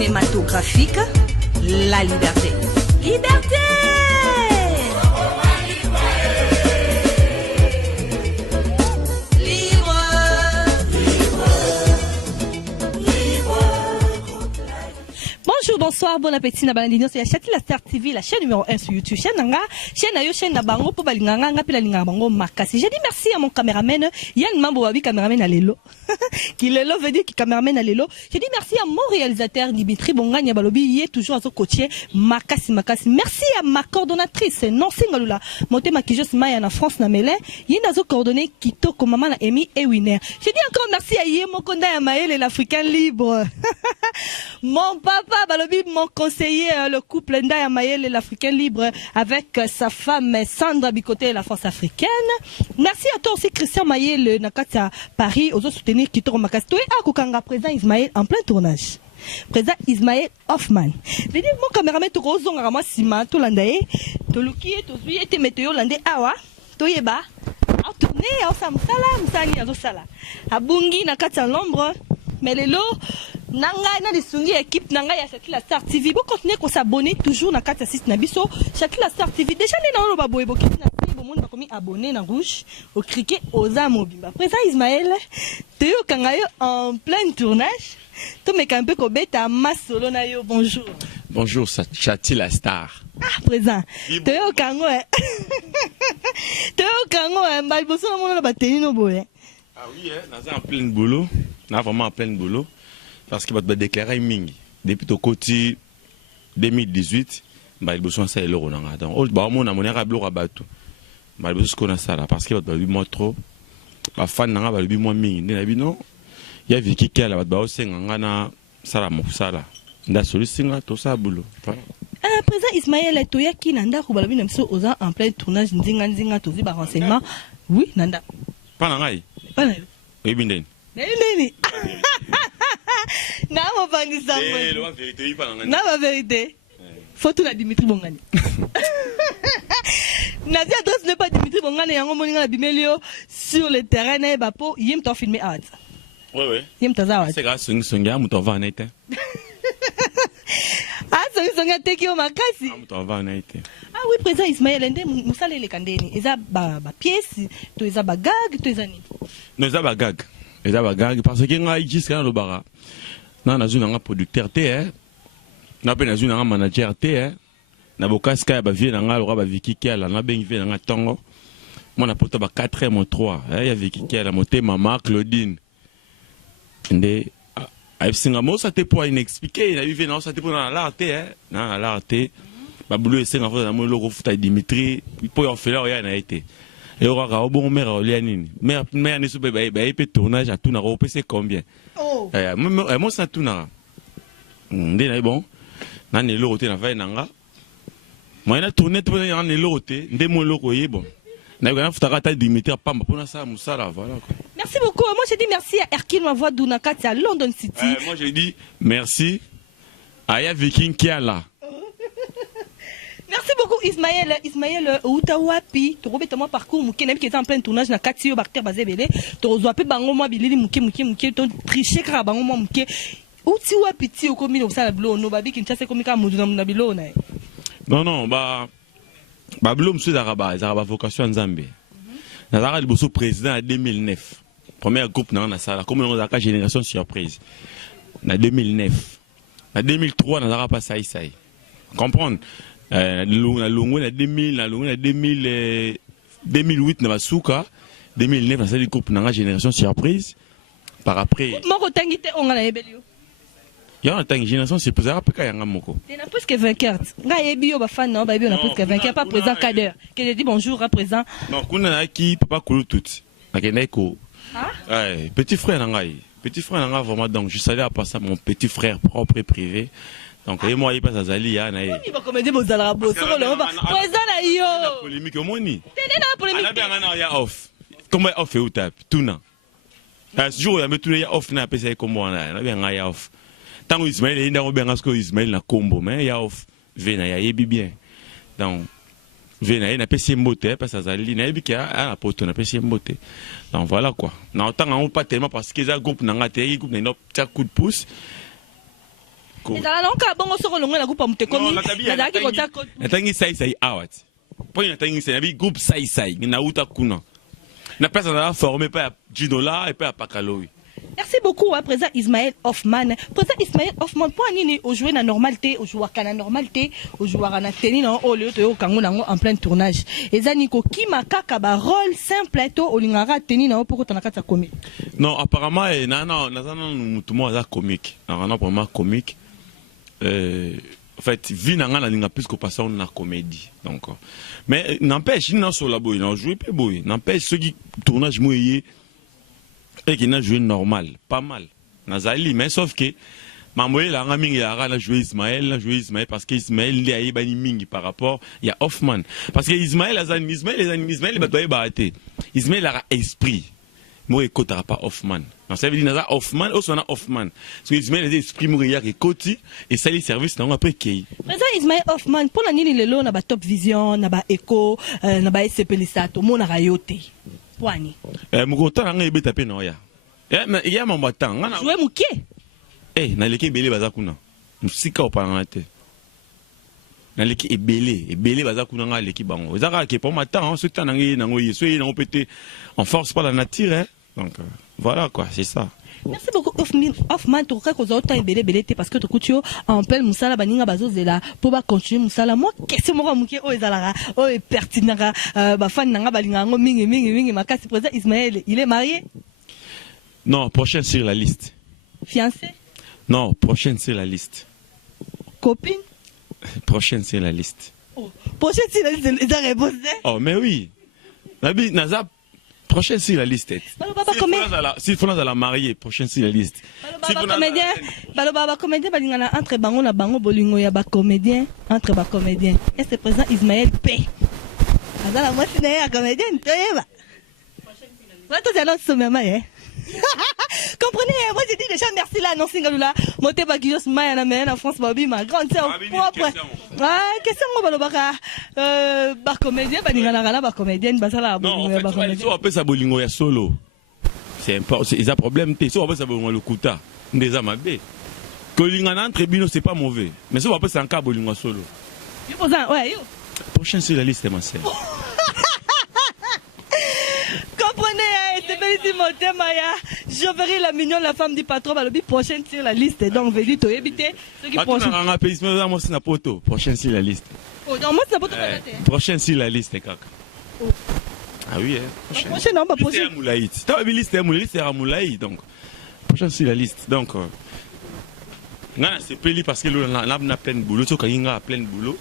cinématographique, la liberté. Liberté! Bonjour, bonsoir, bon appétit na balandino c'est Chati la Star TV, la chaîne numéro 1 sur YouTube. Chaîne nanga, chaîne na yo chaîne na bango po balinganga nga pela linga bango makasi. J'ai dit merci à mon caméraman Yann Mambo Wabi caméraman à Lelo. Qui Lelo veut dire qui caméraman à Lelo. J'ai dit merci à mon réalisateur Dimitri Bonganya Balobi, il est toujours à son coacher makasi makasi. Merci à ma coordonnatrice Nancy Ngalula. Monté Makijos Maya na France na Melé, il a zo coordonné Kitoko Maman na Emi et Winner. J'ai dit encore merci à Yemo Konda Yamael et l'Africain libre. Mon papa Balobi, mon conseiller, le couple Nda Yamael et l'Africain libre avec sa femme Sandra Bikoté et la France africaine. Merci à toi aussi Christian Mayel Nakata Paris, aux autres soutenir Kitoko Makasto et à Koukanga présent Ismaël en plein tournage. Présent Ismaël Hoffman. Je dis mon caméraman to rozong rama sima to landae to luki to zui te météo landé awa to yeba a tourner a samsala msani azo sala abungi nakata l'ombre mais les lots nanga na disungi équipe nanga ya Chati la Star TV bo continuer ko s'abonner toujours na kata site na biso Chati la Star TV déjà na lo babo ebo kiti na bo monde ba komi abonner na rouge au criquet aux amobimba présent Ismaël Théo Kangayo en plein tournage to meka un peu ko beta masolo na yo bonjour. Bonjour Chati la Star. Ah présent Théo Kango Théo Kango mbal boso na mona ba teni no boye. Ah oui hein, en plein boulot, na vraiment en plein boulot. Parce que va déclarer mingi depuis au côté 2018 bah il besoin ça l'euro nanga donc bah mon amour à bloc à bateau bah il besoin qu'on a ça là parce que va lui moi trop ba fan nanga va lui moi mingi na bino il y a Vicky qui là ba osenga na sala mo sala nda solution tout ça boulot présent Ismaël Toya qui nanda ko balobi namso oza en plein tournage nzinga to vi ba renseignement oui nanda pas nangai pas na oui binden nini na mo bandi ça na la vérité faut tout la Dimitri Bongani na dit adresse n'est pas Dimitri Bongani yango moninga la bimelio sur le terrain na ba po yim to filmer art ouais yim to za c'est grâce songa muto va naite ah songa teki o makasi muto va naite ah oui présent Ismaël ndé musale le kandeni eza ba pièce to eza ba gag to eza ni no eza ba gag parce que nga jusqu'à le bara na zuna nga producteur te hein na pe na zuna nga manager te hein na bokaska ya ba vie na nga lo ba Vicky Kiala na ben vie na nga tongo mona poto ba 4e mo 3 ya Vicky Kiala moté mama Claudine ndé a singa mo ça te pour inexpliqué na vive na ça te pour na l'arte hein na l'arte ba boulot esenga fo na mo loko futa Dimitri po yo fela ya na été et on va bon mère Olianine mère ne se peut pas peut tournage à tout na c'est combien oh moi ça tout na ndé bon na ne loroté na va nanga moi na tourner tout na ne loroté ndé mo loko bon na ga futa ta Dimitri pamba pour ça musala voilà quoi. Merci beaucoup. Moi je dis merci à Erkin Mavoa Dunakati à London City. Moi je dis merci à ya Viking qui est là. Merci beaucoup Ismaël Outawapi to robeta moi parcours muke na bi en plein tournage na Katio Barter Bazebele to zoape bango moi bilili muke to tricher kra bango moi muke uti wapi ti okomi no sala blo no babi kinchase komi ka mudu na bilo na non ba blo monsieur Zaraba vocation Nzambe na Zara liboso président en 2009 premier groupe na sala comme on a génération surprise na 2009 na 2003 na Zara pas ça comprendre na longo na 2000 na longo na 2008 na basuka 2009 na sali groupe na génération surprise par après moko tangite on na ebelio ya na tangi génération surprise apeka yanga moko na plus que 20 cartes nga ebio ba fan na ba ebio na plus que 20 cartes pas présent cadre que je dis bonjour à présent non kuna na ki papa kulu tout na kena ko petit frère nanga vraiment donc je salue à passer mon petit frère propre et privé. Donc, et moi, il passe à Zali, il va commander vos alabos. Présent là, yo. Polémique au moni. T'es là, polémique. Il y a off. Comment off et où tape? Tout na. Ce jour, il y a tout off, na pèse comme moi, il y a off. Tant que Ismaël, il y a bien ce que Ismaël na combo, mais il y a off. Vena, il y a bien. Donc, Vena, il n'a pas si mboté, parce que Zali, il y a bien un pote, n'a pas si mboté. Donc, voilà quoi. Non, tant qu'on pas tellement parce que les groupes n'ont pas groupe n'a pas coup de pouce. ndako. ezala lonka bongo soko longo na groupe mutekomi nazalaki kota natangi sai awat po natangi sai nabi groupe sai na uta kuna na pesa na formé pa Jinola et pa Pakalowi. Merci beaucoup, hein, président Ismaël Hoffman. Président Ismaël Hoffman, pour aller au jouer la normalité, au jouer à la normalité, au jouer à la tenue, au lieu de en plein tournage. Et Zaniko, qui m'a kaka rôle simple, au lingara tenue, pour qu'on a comique. Non, apparemment, non, tout le monde a comique. Non, vraiment comique. En fait, vie n'a plus que passer en comédie. Donc, mais n'empêche, il n'a sur la boue, il n'a joué pas boue. N'empêche, ceux qui tournage mouillé. Et qui n'a joué normal, pas mal. Nazali, mais sauf que Mamoye la raming a joué Ismaël parce que Ismaël il a bani mingi par rapport il y a Hoffman parce que Ismaël il doit battre. Ismaël a esprit. Moi écoutera pas Hoffman. Donc ça veut dire Naza Hoffman ou sona Hoffman. Parce que Ismaël a esprit mourir et côté et ça les services non après qui. Président Ismaël Hoffman pour la nini lelo na ba Top Vision na ba Echo na ba SCP Lisato mo na rayote. Wani. Mukonta nga ebe tapé na ya. Ya mamba tang. Jouer muké. Na leki belé bazakuna. Musika opanga te. Na leki ebelé bazakuna nga leki bango. Ezaka ke pour matin, ce temps nangi nango yeso na opété en force par la nature hein. Donc voilà quoi, c'est ça. Merci beaucoup Hoffman to ka ko za autant belé te parce que to kutio en plein musala baninga bazozela pour ba continuer musala moi question mo muké o ezalaka o pertinaka ba fan nanga balinga ngo mingi makasi président Ismaël il est marié? Non, prochaine sur la liste. Fiancé? Non, prochaine sur la liste. Copine? Prochaine sur la liste. Oh, prochaine sur la liste, il a répondu. Oh, mais oui. Nabi, Nazab, prochaine sur la liste. Si vous la mariée, prochaine sur la liste. Baba comédien, balingana entre bango na bango bolingo ya ba comédien, entre ba comédien. Et c'est président Ismaël P. Azala moi c'est un comédien, tu vois. Voilà tout alors ce même hein. Comprenez, moi j'ai dit déjà merci là non singalula, monter bagios maya na mena en France babi ma grande sœur propre. Ah, question mo balobaka ba comédien balingana kana ba comédienne basala bolingo ya ba comédien. Non, en fait, ça bolingo ya solo. C'est important, c'est un problème té, so après ça bolingo le kuta. Ndeza mabe. Kolingana entre bino c'est pas mauvais, mais so après c'est un cas bolingo solo. Yo posa, ouais, yo. Prochaine sur la liste ma sœur. Comprenez, c'est belle mon thème, je verrai la mignonne, la femme du patron, le prochaine sur la liste. Donc, je vais dire, éviter ceux qui prochaine. Prochaine sur la liste. Oh, non, moi, c'est pas prochaine sur la liste, kaka. Ah oui, prochaine, non, pas prochaine. C'est Moulaïd. Tu as vu liste, c'est Moulaïd, donc. Prochaine sur la liste. Donc, c'est peli parce que l'on a plein de boulot, il y a plein de boulot.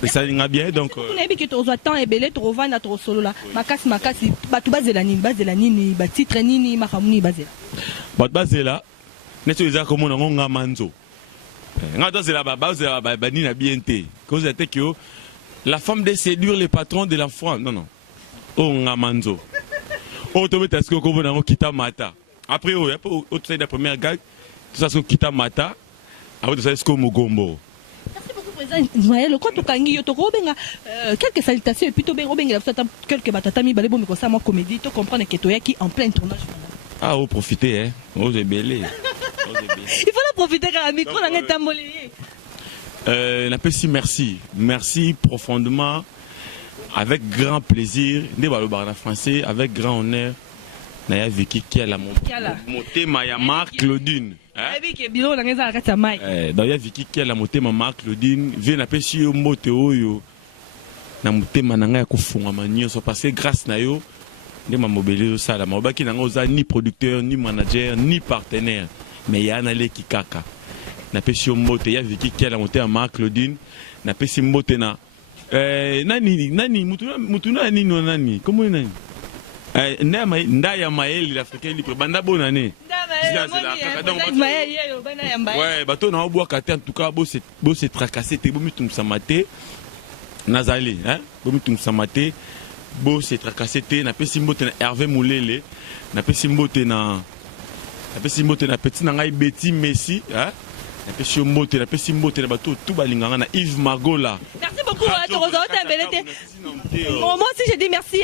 Et ça ira bien donc on a vu que tu as temps et belé tu revends à ton solo là makasi batu bazela nini ba titre nini makamuni bazela batu bazela neto eza comme on nga manzo nga bazela ba nini na bienté cause était que la femme de séduire les patrons de l'enfant non oh nga manzo oh to beta ce que comme on kita mata après oh tu sais la première gag tout ça ce kita mata après tu sais ce que mugombo. Ismaël, quand tu kangi to robenga quelques salutations et puis to robenga quelques batatami balebo mais comme ça moi comédie tu comprends que tu es qui en plein tournage. Ah oh profiter hein. Oh c'est belé. Il faut la profiter car micro na ngetambolé. N'appelle merci profondément avec grand plaisir ne balobarna français avec grand honneur naya Vicky qui a la montée Maya Marc Claudine. Donc il y a Vicky qui a la montée maman Claudine vient appeler sur moté oyo na montée mananga ya kofunga manio so parce que grâce na yo ne ma mobiliser ça la mobaki na ngoza ni producteur ni manager ni partenaire mais ya na le kikaka na pe sur moté ya Vicky qui a la montée maman Claudine na pe si moté na nani mutuna nini nani comment nani ndaya maeli l'africain libre banda bonane. Ouais, bateau na oboa kate en tout cas beau se tracasser te bomi tum samate nazali hein bomi tum samate beau se tracasser te na pesi mbote na Hervé Moulele na pesi mbote na petit na ngai Betty Messi hein na pesi mbote na bateau tout balinganga na Yves Magola. Merci beaucoup. beaucoup. Moi aussi, je dis merci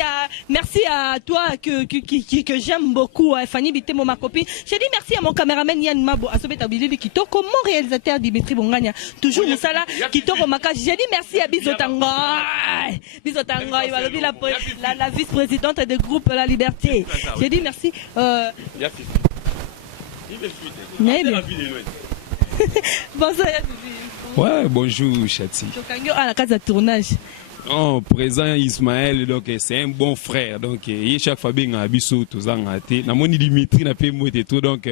à toi que j'aime beaucoup, Fanny Bitemo, ma copine. Je dis merci à mon caméraman Yann Mabo, à Sobeta Bilili Kitoko, mon réalisateur Dimitri Bongania, toujours Moussala Kitoko Maka. Je dis merci à Bizotango. Bizotango, il va lever la vice-présidente du groupe La Liberté. Je dis merci. Bonsoir. Ouais, bonjour Chati. À la case de tournage. Oh, présent Ismaël, donc c'est un bon frère. Donc, chaque fois bien à Bissou, tout ça, na moni Dimitri na pe moi et tout. Donc,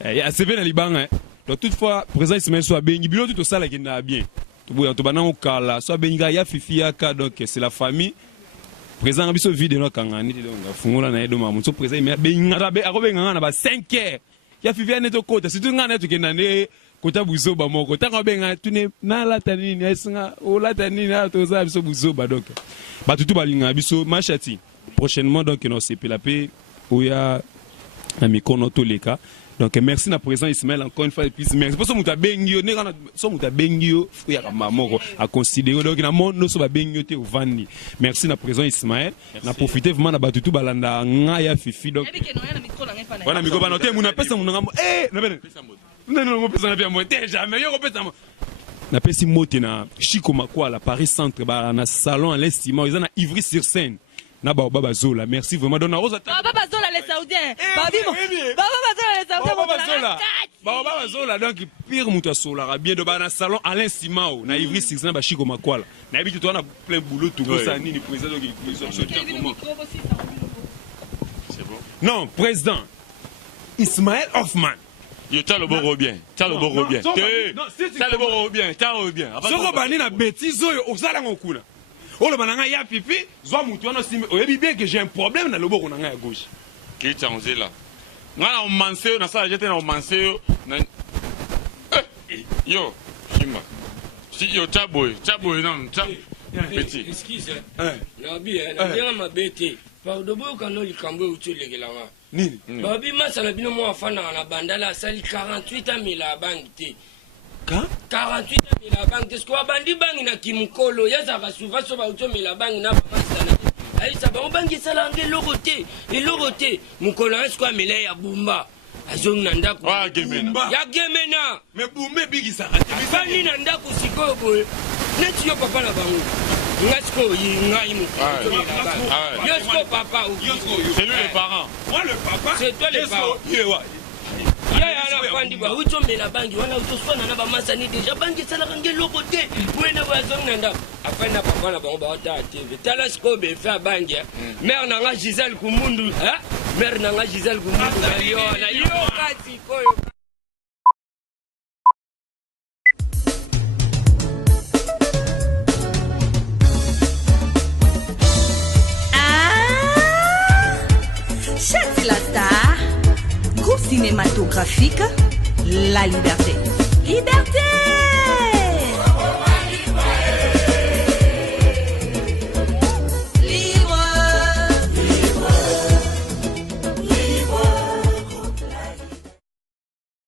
c'est bien à Liban. Donc, toutefois, présent Ismaël soit bien, il bilo tout ça là qui n'a bien. Tout bon, tout banan au kala, soit bien ya fifi aka, donc c'est la famille. Présent Bissou vide donc kangani donc fungola na edo mamu. So présent mais bien ngata akobe ngana ba 5 heures. Ya fifi aneto kota, c'est tout ngana to kenane. Kota buzoba moko tanga benga tune na latani ni esinga o latani na toza biso buzoba donc batutu balinga biso machati prochainement donc non c'est la paix oya na mikono toleka donc merci na présent Ismaël encore une fois et puis merci pour ça muta bengio ne kana so muta bengio ya kama moko à considérer donc na monde so ba bengio te ovandi merci na présent Ismaël na profiter vraiment na batutu balanda nga ya fifi donc wana miko bana te muna pesa muna na bene non, jamais. Na pesi mote na Chico Makwala Paris Centre ba na salon à l'estiment ils en a Ivry-sur-Seine na baba zola merci vraiment dona rosa baba zola les saoudiens baba zola donc pire muta sola bien de ba na salon à l'estiment na Ivry-sur-Seine ba Chico Makwala na habite toi na plein boulot tout ça ni président c'est bon non président Ismaël Hoffman. T'as le beau bien. T'as le beau bien. T'as le beau bien. T'as le bien. Soko bani na bêtise oyo osala ngokuna. Olo bananga ya pipi, zwa mutu wana simi. Oyebi bien que j'ai un problème na loboko nanga ya gauche. Qui changer là. Ngana on manseo na sala jete na on manseo na yo, shima. Si yo chaboy non, petit. Excuse. La bien, la ma bête. Par de beau quand il cambo ou tu les là. Nini? Babi masala bino mo afana na bandala sali 48 ans la banque. Ka? 48 ans la banque. Est-ce que bandi bangi na kimukolo ya za basuva so ba uto la banque na masala. Ai sa ba bangi sala nge loroté. Et loroté mukolo est-ce que mele ya bumba. Azong nanda ko. Wa gemena. Ya gemena. Mais bumbe bigisa. Bani nanda ko sikobo. Neti yo papa na bango. Ngasko ngai mu. Yosko papa ou c'est lui les parents. Moi le papa. C'est toi les parents. Ya na fandi ba uto mela bangi wana uto swana na ba masani deja bangi sala kange loko te. Wena ba zong nanda. Afana papa na bango ba ta TV. Tala sko be fa bangi. Mère na nga Gisèle Kumundu, hein? Mère na nga Gisèle Kumundu na yo kati koyo. Chati la star, groupe cinématographique La Liberté. Liberté!